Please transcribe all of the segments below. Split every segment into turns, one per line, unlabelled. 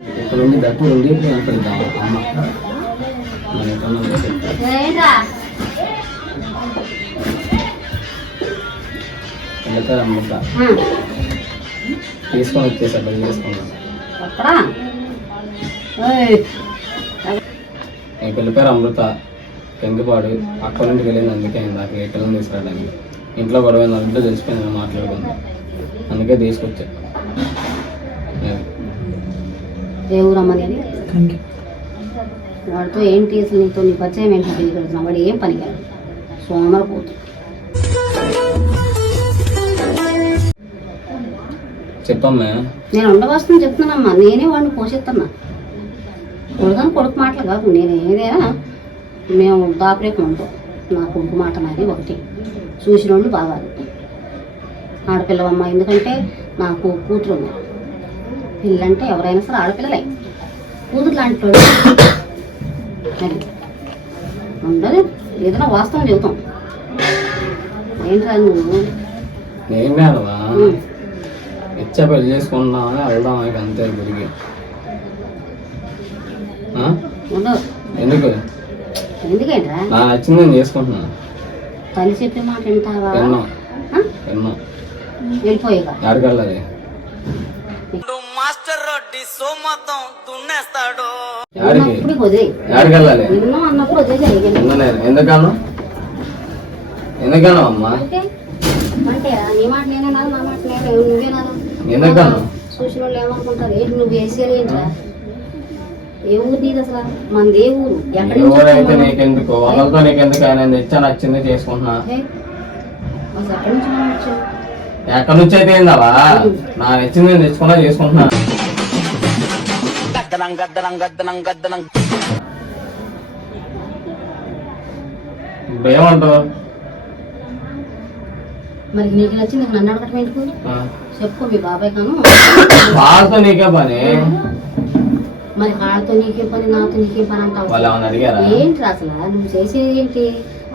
ఇక్కడ నుండి దట్టు ఉండి అక్కడ అమ్మ. వెళ్తారు తీసుకొని వచ్చేసా చేసుకున్నాను అమృత. పెంకిపాడు అక్కడ నుండి వెళ్ళింది అందుకే ఇందాక ఈ పిల్లని తీసుకురావడానికి ఇంట్లో గొడవ ఇంట్లో తెలిసిపోయింది మాట్లాడుకుందాం. అందుకే తీసుకొచ్చా.
నీది వాడితో ఏంటి అసలు నీతో నీ పరిచయం ఏంటి? పెళ్ళి వాడు ఏం పని కాదు. సోమర పోతు.
చెప్పమ్మా.
నేను ఉండవస్తుంది చెప్తున్నానమ్మా. నేనే వాడిని పోషిస్తున్నా కొడుకని కొడుకు మాటలు కాదు. నేను ఏదైనా మేము దాపరేకం ఉంటాం. నా కొడుకు మాట నాది ఒకటి. చూసిన వాళ్ళు బాగాదు. ఆడపిల్లవమ్మ ఎందుకంటే నాకు కూతురు ఉంది పిల్లంటే ఎవరైనా సరే ఆడపిల్లలే. కూతురు లాంటి ఉండదు. ఏదైనా వాస్తవం చెబుతాం. ఏంట్రా నువ్వు?
ఏం కాదవా. ఇచ్చా పెళ్ళి చేసుకుందామని వెళ్దాం ఇక అంతే?
ఉండదు.
ఎందుకు?
ఎందుకేంట్రా?
నా నచ్చింది నేను చేసుకుంటున్నా.
తల్లి చెప్పే మాట వింటావా?
ఎన్నో
ఆ?
ఎన్నో
వెళ్ళిపోయాక
ఎక్కడికి వెళ్ళాలి? ఎందుకన్నా ఎందుకన్నా అమ్మా? ఎందుకన్నా
చూసిన వాళ్ళు ఏమనుకుంటారు? ఏంటి నువ్వు వేసేది ఏంట్రా ఏ ఊరు నీది అసలు? మనది ఏ ఊరు? ఎక్కడి మనం?
నీకెందుకు? ఒకరితో నీకెందుకు ఆయన తెచ్చా నచ్చింది చేసుకుంటున్నా.
ఎక్కడి నుంచి
ఎక్కడి అయితే ఏందవా నా నచ్చింది నేను తెచ్చుకున్నా చేసుకుంటున్నా. ఇప్పుడు ఏమంటావు
మరి నీకు నచ్చింది నన్ను అడగటం ఎందుకు. చెప్పు మీ బాబాయ్ కాను.
వాళ్ళతో నీకే పని?
మరి కాళ్ళతో నీకే పని నాతో నీకే పని అంటావు. ఏంటి అసలు? నువ్వు చేసేది ఏంటి?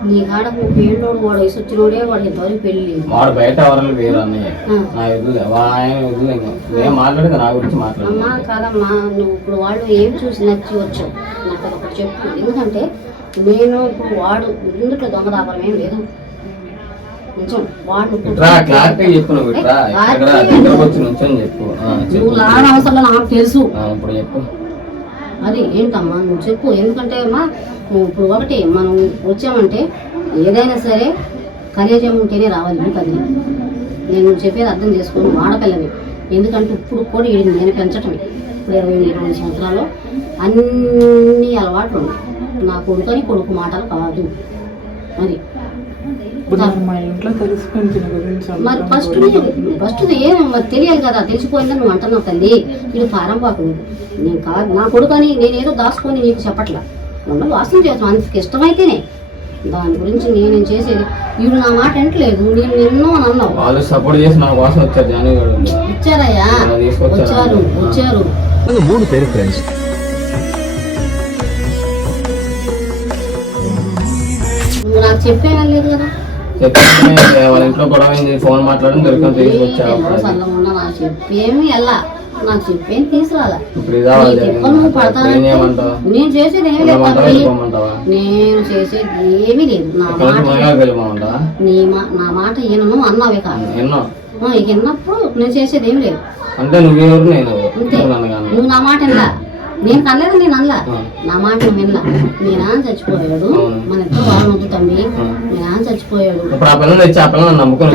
నీ కాడ పేరులోడు వాడు వయసు వచ్చినోడే వాడికి ఇంతవరకు పెళ్ళి.
వాడు బయట ఎవరు వేరు అన్నయ్య. నా ఎదురు ఆయన ఎదురు మాట్లాడేది నా గురించి మాట్లాడు
అమ్మా కాదమ్మా నువ్వు ఇప్పుడు వాళ్ళు ఏం చూసి నచ్చి వచ్చావు? నాకు ఒకటి చెప్పు. ఎందుకంటే నేను ఇప్పుడు వాడు ఇందులో దొంగ దాపరం ఏం లేదు. కొంచెం వాడు
క్లారిటీ చెప్పు నువ్వు ఇట్రా. ఇక్కడ దగ్గరకు వచ్చి నుంచొని చెప్పు. ఆ,
నువ్వు
చెప్పు.
లాగా అవసరం నాకు తెలుసు.
ఇప్పుడు చెప్పు.
అది ఏంటమ్మా నువ్వు చెప్పు. ఎందుకంటే అమ్మా ఇప్పుడు ఒకటి మనం వచ్చామంటే ఏదైనా సరే కలేజం ఉంటేనే రావాలి నువ్వు అది. నేను చెప్పేది అర్థం చేసుకోను ఆడపిల్లవి ఎందుకంటే ఇప్పుడు కూడా వీడిని నేను పెంచటమే ఇప్పుడు ఇరవై ఇరవై సంవత్సరాలు అన్ని అలవాట్లు ఉన్నాయి. నా కొడుకుని కొడుకు మాటలు కాదు.
మరి మా ఇంట్లో తెలిసిపోయింది దీని గురించి
మరి ఫస్ట్. ఫస్ట్ ఏం మరి తెలియాలి కదా తెలిసిపోయిందని నువ్వు అంటున్నావు తల్లి. ఇది ఫారం పాకు నేను కాదు నా కొడుకని నేనేదో దాచుకొని నీకు చెప్పట్లా. నన్ను వాసన చేస్తాను అంతకు ఇష్టమైతేనే. దాని గురించి నేనేం చేసేది? వీడు నా మాట ఎంటలేదు నేను ఎన్నో అని అన్నావు.
వాళ్ళు సపోర్ట్ చేసి నా కోసం వచ్చారు జానీ గారు. తీసుకొచ్చారా?
వచ్చారు వచ్చారు.
మూడు పేరు ఫ్రెండ్స్
లేదు కదా.
వాళ్ళ ఇంట్లో గొడవ ఫోన్ మాట్లాడడం దొరికిన తీసుకొచ్చా.
చల్లగా నాకు చెప్పేమి తీసుకురాలా. నువ్వు నేను చేసేది ఏమి లేదు నేను చేసేది ఏమీ లేదు. నా మాట నీ మాట ఈయనను అన్నావే కాదు. ఇక విన్నప్పుడు నేను చేసేది ఏమి లేదు.
అంటే నువ్వెవరు నేను
అంతే.
నువ్వు
నా మాట వినలా? నేను కనలేదు నేను అనలా. నా మాట నువ్వు వినలా. మీ నాన్న చచ్చిపోయాడు. మన ఇద్దరు బాగా నొద్దు తమ్మి. మీ నాన్న చచ్చిపోయాడు.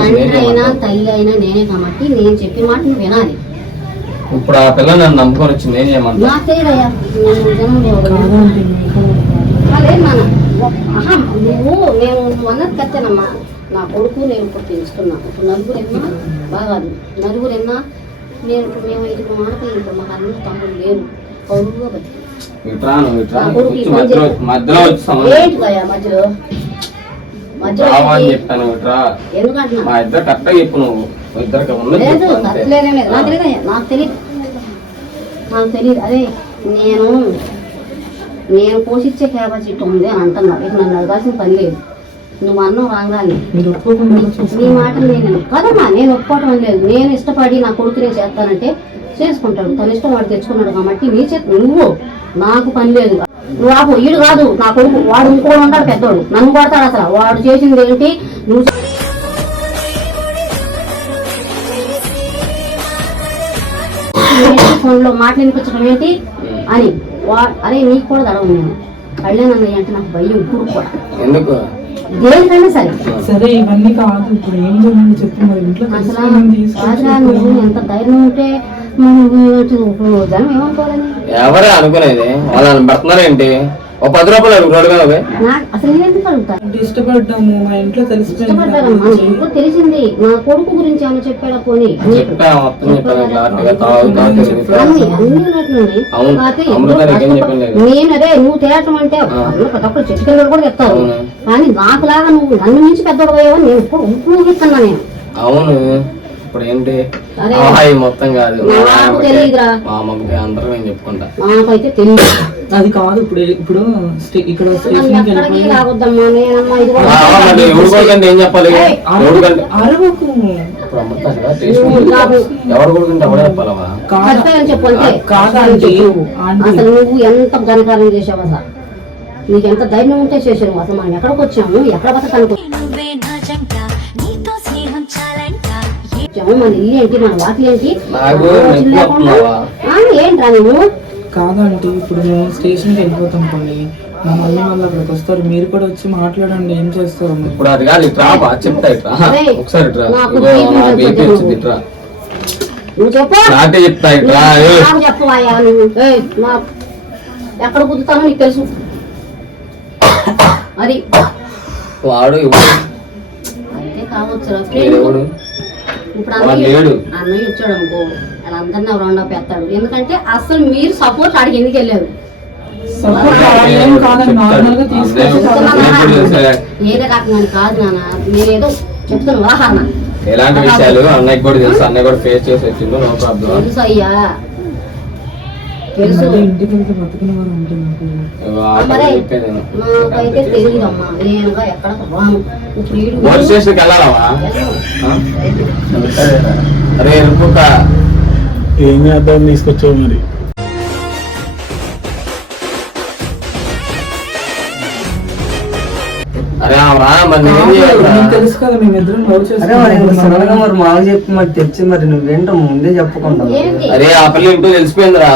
తండ్రి అయినా తల్లి అయినా నేనే కాబట్టి నేను చెప్పిన మాట నువ్వు వినాలి.
ఇప్పుడు ఆ పిల్లని నన్ను నమ్ముకొని వచ్చింది ఏం
నేను అదే నాన్న. ఆహా, నువ్వు మేము నువ్వు అన్నది కత్తేనమ్మా నా కొడుకు నేను ఇప్పుడు పెంచుతున్నా. ఇప్పుడు నలుగురు ఎన్నా బాగా నలుగురు ఎన్నా నేను ఇప్పుడు మేము ఐదుగురు ఆడపిల్లలు ఇప్పుడు మాకు అన్న తమ్ముడు లేరు బతికి
మధ్యలో.
మధ్య-
మధ్యలో వచ్చి సంబంధం
ఏంటి భయ మధ్యలో? మధ్యలో
రావా అని
ఏంటి?
చెప్పాను ఇట్రా
ఎందుకంటున్నా
మా ఇద్దరు కరెక్ట్గా చెప్పు నువ్వు. ఇద్దరికి ఉన్నది
లేదు
చెప్పు అంతే.
కత్తలేదేం లేదు. నాకు తెలియదు నాకు తెలియదు నాకు తెలియదు అదే నేను నేను పోషించే కెపాసిటీ ఉంది అని అంటున్నా ఇక నన్ను అడగాల్సిన పని లేదు. నువ్వు అన్నం రాగానే
మీరు ఒప్పుకోకుండా
నీ? మాట నేను కదమ్మా నేను ఒప్పుకోవటం లేదు. నేను ఇష్టపడి నా కొడుకు నేను చేస్తానంటే చేసుకుంటాడు. తన ఇష్టం వాడు తెచ్చుకున్నాడు కాబట్టి నీ చేతి నువ్వు నాకు పని లేదు. నువ్వు ఆపు ఈడు కాదు నా కొడుకు. వాడు ఇంకోడు ఉంటాడు పెద్దోడు. నన్ను కొడతాడు అసలు. వాడు చేసింది ఏంటి నువ్వు ఫోన్లో మాటలు వినిపించడం ఏంటి అని. వా అరే నీకు కూడా తడవు నేను. కళ్యాణ్ అన్నయ్య అంటే నాకు భయం. ఇప్పుడు కూడా.
ఎందుకు?
సరే.
సరే ఇవన్నీ కాదు ఇప్పుడు ఏం చేయాలని చెప్పి మరి ఇంట్లో
నువ్వు ఎంత ధైర్యం ఉంటే జనం ఏమనుకోవాలని?
ఎవరే అనుకునేది వాళ్ళని పెడుతున్నారేంటి? ఓ పది రూపాయలు అడుగు రోడ్డు మీద పోయి.
నా అసలు నేను ఎందుకు అడుగుతా?
అంటే ఇష్టపడ్డాము మా ఇంట్లో తెలిసిపోయింది
ఇష్టపడ్డానమ్మా
కాబట్టి
నీకు తెలిసింది? నా కొడుకు గురించి ఏమైనా చెప్పాడా పోనీ?
నీకేం.
నేను అదే నువ్వు తేటం అంటే కూడా. కానీ నాకులాగా నువ్వు నన్ను మించి పెద్దోడు నేను ఇప్పుడు నేను.
అవును. ఇప్పుడు ఏంటి? ఈ మొత్తం కాదు. మా అమ్మకి అందరం నేను చెప్పుకుంటా?
నాకైతే తెలియదు
అది కాదు ఇప్పుడు ఇప్పుడు ఇక్కడ
ఏం చెప్పాలి?
ఏయ్,
ఎవరు కంటే
అరవకు.
ఇప్పుడు అమ్ముతా కదా టేస్ట్ ఎవరు కొడుకుంటే ఎవడే చెప్పాలవా
కాదా
చచ్చిపోయాని చెప్పు అంతే.
కాదా ఆంటీ ఆంటీ.
అసలు నువ్వు ఎంత ఘనకారం చేసావు అసలు? నీకు ఎంత ధైర్యం ఉంటే చేసావు అసలు మనం ఎక్కడికి వచ్చాము? ఎక్కడ బతకడానికి వచ్చాము మన ఇల్లు ఏంటి? మన వాకిలు ఏంటి?
నాకు
ఏంట్రా నువ్వు?
కాదంటే ఇప్పుడు మేము స్టేషన్కి వెళ్ళిపోతాం కొన్ని మా మమ్మీ వాళ్ళు అక్కడికి వస్తారు. మీరు కూడా వచ్చి మాట్లాడండి ఏం చేస్తారు?
ఇప్పుడు అది కాదు ఇట్రా బా చెప్తా ఇట్రా. ఒకసారి ఇట్రా.
నాకు
నా. వచ్చింది ఇట్రా.
నువ్వు చెప్పు.
నాటే చెప్తా ఇట్రా. ఏయ్.
నాకు చెప్పవయ్యా నువ్వు. ఏయ్, నా ఎక్కడ కుదుతానో నీకు తెలుసు. అది
వాడు ఎవడు?
అయితే కావచ్చు
ఎవడు
ఇప్పుడు అన్నయ్య
లేడు.
అన్నయ్య వచ్చాడు అనుకో అలా అందరినీ రౌండ్ అప్ ఎత్తాడు ఎందుకంటే అసలు మీరు సపోర్ట్ ఆడికి ఎందుకు వెళ్ళారు. ఏదే కాదు నాన్న నేనేదో చెప్తున్నా ఉదాహరణ.
ఎలాంటి విషయాలు? అన్నయ్యకి కూడా తెలుసు. అన్నయ్య కూడా ఫేస్ చేసి వచ్చిండు. నో ప్రాబ్లం
తెలుసు అయ్యా. తెలుసు.
ఇంటికి వెళ్తే బతికిన వారు
తెలియదమ్మా నేనుగా ఎక్కడ రాను ఇప్పుడు
ఏం చేద్దాం తీసుకొచ్చావు మరి?
తెలుసు కదా మేమిద్దరం
మరి మాకు చెప్పి మరి తెచ్చి మరి నువ్వేంటో ముందే చెప్పకుండా
అరే ఆ పిల్ల ఇంటూ తెలిసిపోయిందిరా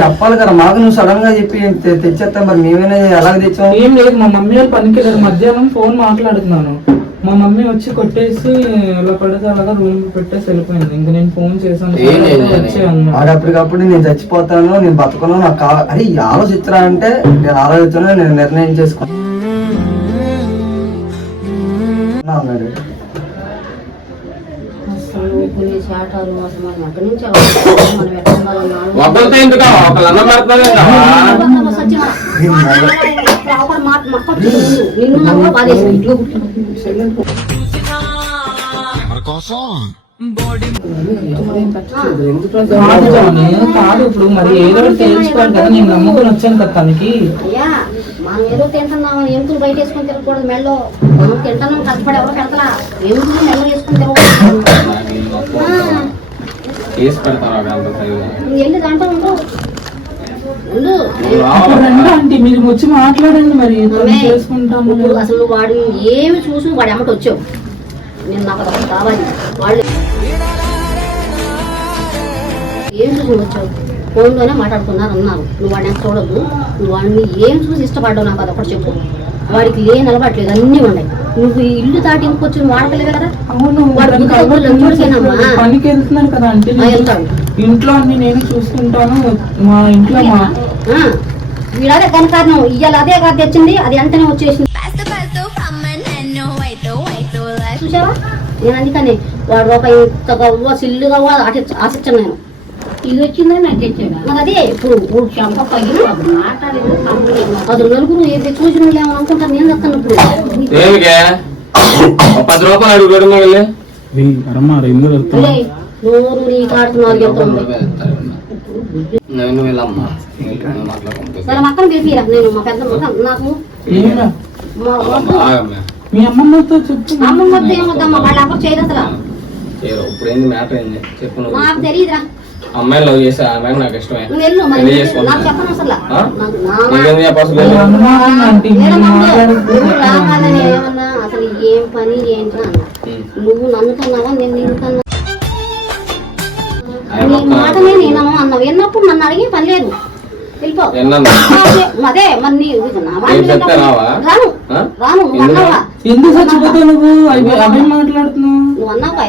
చెప్పాలి కదా మాకు నువ్వు సడన్గా చెప్పి తెచ్చేస్తా మరి మేమైనా ఎలాగ తెచ్చావు
ఏం లేదు మా మమ్మీ వాళ్ళు పనికి వెళ్ళారు. మధ్యాహ్నం ఫోన్ మాట్లాడుతున్నాను. మా మమ్మీ వచ్చి కొట్టేసి ఇలా పడితే అలాగా రూమ్ పెట్టేసి వెళ్ళిపోయింది. ఇంకా నేను ఫోన్ చేశాను.
ఏం
"సరే,
చేయాలి?
వచ్చే అన్నా
ఆడప్పటికప్పుడు నేను చచ్చిపోతాను నేను బతకను నాకు కావాలి అరే ఈ ఆలోచించరా అంటే నేను ఆలోచించను నేను నిర్ణయం చేసుకున్నా.
ఒకరితో ఎందుకు ఒకళ్ళు అన్నం
బాధేసింది
కాదు. ఇప్పుడు మరి ఏదో ఒకటి తేల్చుకోవాలి కదా నేను నమ్ముకొని వచ్చాను కదా తనకి
మనం ఏదో తింటున్నాం ఎంతులు బయట వేసుకొని తిరగకూడదు మెళ్ళో కష్టపడి ఎవరు వేసుకొని
మీరు వచ్చి మాట్లాడండి మరి చేసుకుంటాము.
అసలు వాడిని ఏమి చూసి వాడి అమ్మటి వచ్చావు. నేను నాకు అదొకటి కావాలి. వాళ్ళు ఏం చూసి వచ్చావు? ఫోన్లోనే మాట్లాడుకున్నారు అన్నారు నువ్వు వాడిని ఎంత చూడొద్దు. నువ్వు వాడిని ఏం చూసి ఇష్టపడ్డావు నాకు అదొకటి చెప్పు. వాడికి లేని అలవాట్లేదు అన్నీ ఉన్నాయి. నువ్వు ఈ ఇల్లు దాటి ఇంకొచ్చి నువ్వు వాడకలేవు కదా.
పనికి వెళ్తున్నాను అంటే ఇంట్లో అన్ని నేను చూసుకుంటాను. మా ఇంట్లో మా
వీడదే కనకారణం ఇవాళ అదే కాదు తెచ్చింది అది వెంటనే వచ్చేసింది. చూసావా? నేను అందుకని వాడు రూపాయి ఇంత గవ్వ సిల్లుగా అటు ఆశించాను నేను. ఇది వచ్చిందని నాకు తెచ్చాడు అదే ఇప్పుడు చెంప పగిలి అది నలుగురు ఏది చూసిన వాళ్ళు ఏమో అనుకుంటారు నేను చెప్తాను ఇప్పుడు
పది రూపాయలు అడుగు వెళ్ళి
నోరు నీ కాడుతున్నారు ఎంత ఉంది
నేను వెళ్ళమ్మా.
సరే మా అక్కని పిలిపిరా. నేను మా పెద్ద మొత్తం నాకు
ఏమిరా
మా వద్దు.
ఆగమ్మా.
మీ అమ్మమ్మతో చెప్పు.
అమ్మమ్మ వద్ద ఏమొద్దమ్మా వాళ్ళ అవ్వ చేయదు అసలు.
చేయరు ఇప్పుడు ఏంది మ్యాటర్ ఏంది? చెప్పు నువ్వు.
నాకు తెలియదురా.
అమ్మాయిని లవ్ చేసా ఆ అమ్మాయిని నాకు ఇష్టమే పెళ్ళి
నాకు
చేసుకుంటున్నా.
చెప్పను అసలు
ఆ?
నాకు నా
నీకేంది చెప్పాల్సిన లేదు?
అనుమానం ఆంటీ
ఏదో
మీరు
మాకు
మాట్లాడుకుంటే
నువ్వు రావాలని ఏమన్నా అసలు ఏం పని ఏంట్రా అన్న
ఉమ్.
నువ్వు నన్ను కన్నావా నేను అన్నావు విన్నప్పుడు నన్ను అడిగే పని లేదు వెళ్ళిపో. అదే, మరి? రాను? రాను
ఎందుకు?
అన్నావా
ఎందుకు చచ్చిపోతావు నువ్వు? అవి మాట్లాడుతున్నావు?
నువ్వు అన్నావా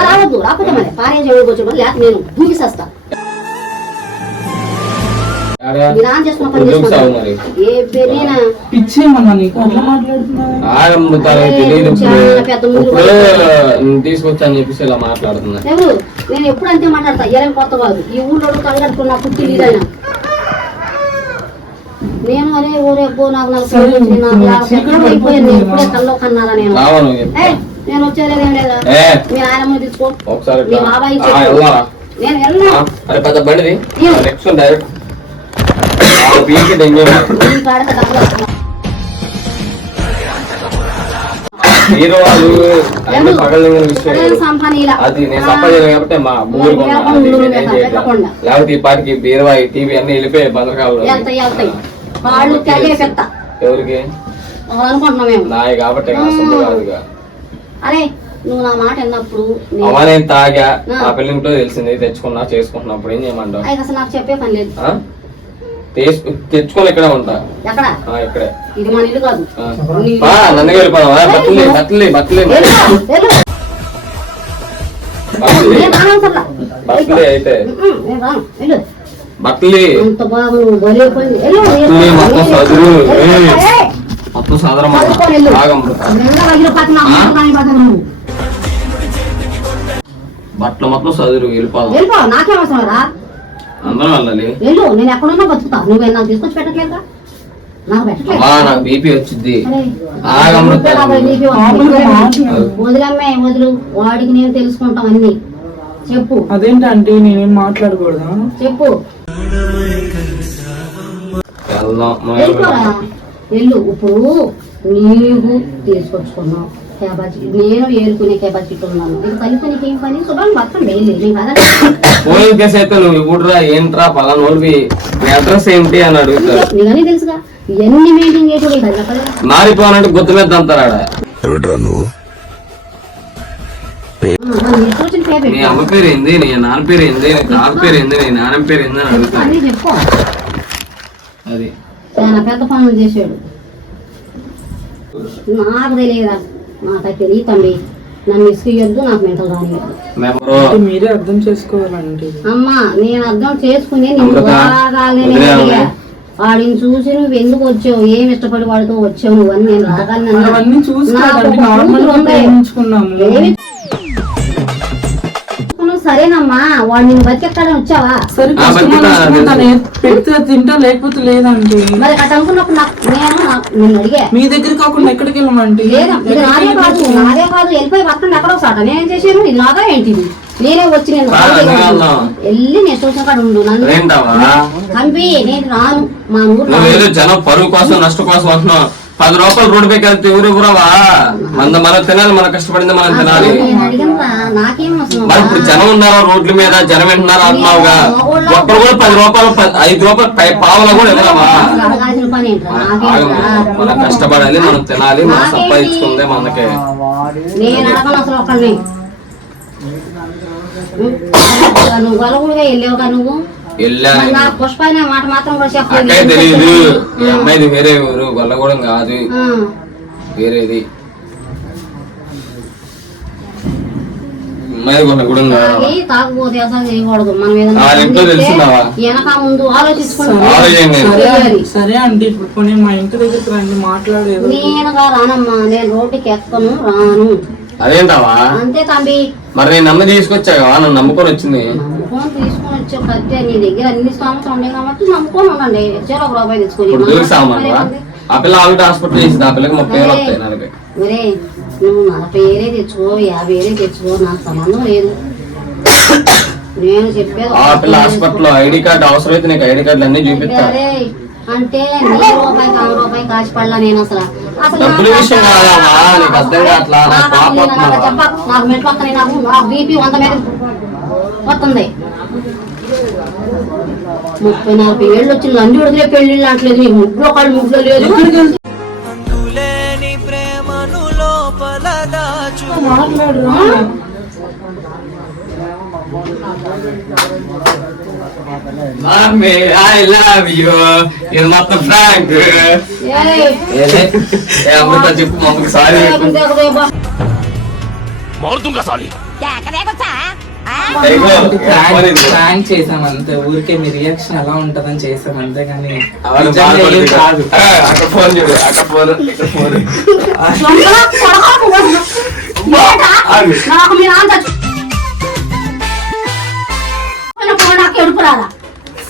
రావద్దు రాకపోతే మరి. లేకపోతే నేను దూకిసేస్తా
తీసుకొచ్చాను చెప్పేసి ఇలా మాట్లాడుతున్నా.
నేను ఎప్పుడు అంతే మాట్లాడతా. ఏం కొత్త కాదు. ఈ ఊళ్ళో తగ్గట్టుకున్న పుట్టి నేను అనే ఊరే నాకు అయిపోయింది. ఇప్పుడే కల్లో కన్నారా నేను? వచ్చేదేం లేదా?
ఏ.
మీ నాయనమ్మ తీసుకో. మీ. బాబాయ్? నేను
పెద్ద బండిది? నెక్స్ట్ డైరెక్ట్ పీకి దెంగే
ఈ కాడక డబ్బులు వస్తున్నాయి.
హీరో విషయం.
నేను సంపాదనీలా.
అది నేను సంపాదించాను కాబట్టి మా ఊరు అది. లేకపోతే ఈ పాటికి బీరవాయి టీవీ అన్ని వెళ్ళిపోయాయి బందరకాలు
వెళ్తాయి వెళ్తాయి. వాళ్ళు తెగే పెద్ద.
ఎవరికి? నాయి కాబట్టి కాదుగా.
అరే నువ్వు నా మాట విన్నప్పుడు నేను
అమ్మ నేను తాగా.
ఆ.
పిల్లింట్లో తెలిసింది. తెచ్చుకున్నా చేసుకుంటున్నప్పుడు ఏం చేయమంటావు?
అసలు నాకు చెప్పే పని లేదు.
తెచ్చుకొని ఇక్కడే ఉంటా ఇక్కడే నన్ను వెళ్ళిపోదావా బట్టలు బట్టలు బట్టలు. బట్టలు అయితే. బట్టలు మొత్తం సదురు. మొత్తం. బట్టలు మొత్తం సదురు వెళ్ళిపోదాం
వెళ్ళిపో నాకేం అవసరం రా
అందరం వెళ్ళాలి.
వెళ్ళు నేను ఎక్కడున్నా బతుకుతా. నువ్వు నాకు తీసుకొచ్చి పెట్టట్లేదురా? నాకు పెట్టట్లేదు.
నాకు బీపీ వచ్చింది.
వదులు వాడికి నేను తెలుసుకుంటాం అన్ని. చెప్పు.
అదేంటంటే నేనేం మాట్లాడకూడదా.
చెప్పు. వెళ్ళు. ఇప్పుడు నీవు తీసుకొచ్చుకున్నావు. కేబాజీ నేను ఏరుకునే కేబాజీ ఉన్నాను. ఇది ఏం పని? మొత్తం
నువ్వు ఇవ్వడురా ఏంట్రా పలానా వాళ్ళవి అడ్రస్ ఏంటి అని అడుగుతారు
నీకని తెలుసుగా. ఎన్ని మెయింటైన్ చేయటం ఇది అక్కడ
మారిపోవాలంటే గుర్తు మీద అంటారు ఆడ నీ అమ్మ పేరు ఏంది? నీ నాన్న పేరు ఏంది? నీ తాత పేరు ఏంది? నీ నాన్న పేరు ఏంది అని
చెప్పు.
అది.
చాలా పెద్ద పనులు చేశాడు. నాకు తెలియదా? నాకు తెలియదు తమ్మి నన్ను ఇసుకయ్యొద్దు నాకు మెంటల్ రానియద్దు
మీరే అర్థం చేసుకోవాలంటే
అమ్మా నేను అర్థం చేసుకుని నేను. వాడిని చూసి నువ్వు ఎందుకు వచ్చావు? ఏం ఇష్టపడి వాడితో వచ్చావు నువ్వు అని నేను రాగానే సరేనమ్మా వాడు నిన్ను బతికెక్కడని వచ్చావా?
సరే పెడితే తింటా లేకపోతే లేదండి.
మరి అట్లా అనుకున్నప్పుడు నాకు నేను నాకు- నిన్ను అడిగా.
మీ దగ్గర కాకుండా ఎక్కడికి వెళ్ళమంటే
లేదా ఇది నాదే కాదు నాదే కాదు వెళ్ళిపోయి పక్కన ఎక్కడో సాట నేనేం చేశాను? ఇది నాదా ఏంటిది? నేనే వచ్చి నేను. వెళ్ళి నేను చూసిన కాడ ఉండు నన్ను. పంపి నేను రాను మా ఊరు
జనం పరువు కోసం నష్టం కోసం అంటున్నావు. పది రూపాయలు రోడ్డు పైకి వెళ్తే ఊరు ఊరవా మన మనం తినాలి మనం కష్టపడింది మనం తినాలి. మరి ఇప్పుడు జనం ఉన్నారా రోడ్ల మీద? జనం వింటున్నారు అంటున్నావుగా? ఒక్కరు కూడా పది రూపాయలు ఐదు రూపాయలు పై పావులు కూడా.
నాకేంట్రా
మనం కష్టపడాలి మనం తినాలి మనం? సంపాదించుకుందే మనకే.
నువ్వు వెళ్ళావుగా నువ్వు?
అక్కయ్య తెలియదు ఈ అమ్మాయిది వేరే ఊరు గొల్లగూడెం కాదు. వేరేది. గొల్లగూడెం
అసలు చేయకూడదు. మనం
తెలుసున్నావా?
వెనక ముందు.
సరే. అండి. ఇప్పుడు పోనీ మా ఇంటి దగ్గరికి రండి. మాట్లాడేది
నేనుగా రానమ్మా. నేను రోడ్డుకి ఎక్కను రాను.
అదేంటావా?
అంతే తంబి.
మరి నేను నమ్మి తీసుకొచ్చాగా నన్ను నమ్ముకొని వచ్చింది.
తీసుకొని వచ్చే కట్టే నీ దగ్గర అన్ని స్థానం ఉన్నాయి కాబట్టి నమ్ముకొని ఉండండి. ఒక రూపాయి ఏముంది?
ఆ పిల్ల ఆల్రెడీ హాస్పిటల్ చేసింది. ఆ పిల్లకి ముప్పై వేలు వస్తాయి నలభై
ఒరే నువ్వు నలభై ఏరే తెచ్చుకో యాభై ఏరే తెచ్చుకో. నాకు సంబంధం లేదు. నేను చెప్పేది
ఆ పిల్ల హాస్పిటల్ ఐడి కార్డు అవసరం అయితే నీకు ఐడి కార్డులు అన్ని చూపిస్తా.
అంటే నీ రూపాయి కాదు రూపాయి కాచిపడలా నేను అసలు.
డబ్బుల విషయం కాదమ్మా, నీకు అర్థం కావట్లా, నాకు
మెట్లు వస్తున్నాయి నాకు. బీపీ వంద మీద వస్తుంది. ముప్పై నలభై ఏళ్ళు వచ్చింది అన్ని వదిలే పెళ్ళిళ్ళు అంటలేదు నీకు ముగ్గులో కాళ్ళు ముగ్గులో లేదు
చెప్పు మమ్మకి సారీ
రేపు
ప్రాంక్ చేసాం అంతే ఊరికే మీ రియాక్షన్ ఎలా ఉంటదని చేసాం అంతే కానీ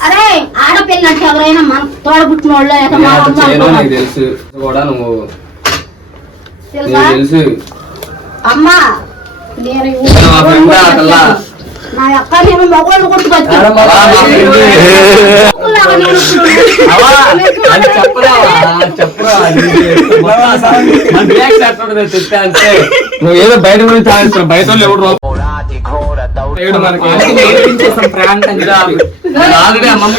అరే ఆడపిల్ల అంటే ఎవరైనా మన తోడబుట్టిన వాళ్ళు
తెలుసు. కూడా నువ్వు
తెలుసా?
నీకు తెలుసు.
అమ్మా నేను నా యొక్క నేను మగవాళ్ళు కొట్టు బతికాను.
అలా మా ఫ్రెండ్.
కుక్కలాగా నేను ఇప్పుడు
అవా, అది చెప్పరావా? చెప్పరా? అది మొత్తం అసలు మన reaction ఎట్లుంటుందో చెప్తే అంతే. నువ్వు ఏదో బయట గురించి ఆలోచిస్తున్నావు బయట వాళ్ళు ఎవడు ఏడు మనకి
చెప్పి
ఆల్రెడీ అమ్మమ్మ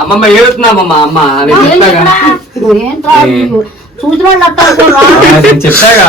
అమ్మమ్మ ఏడుతున్నామమ్మ అమ్మ నేను చెప్పాగా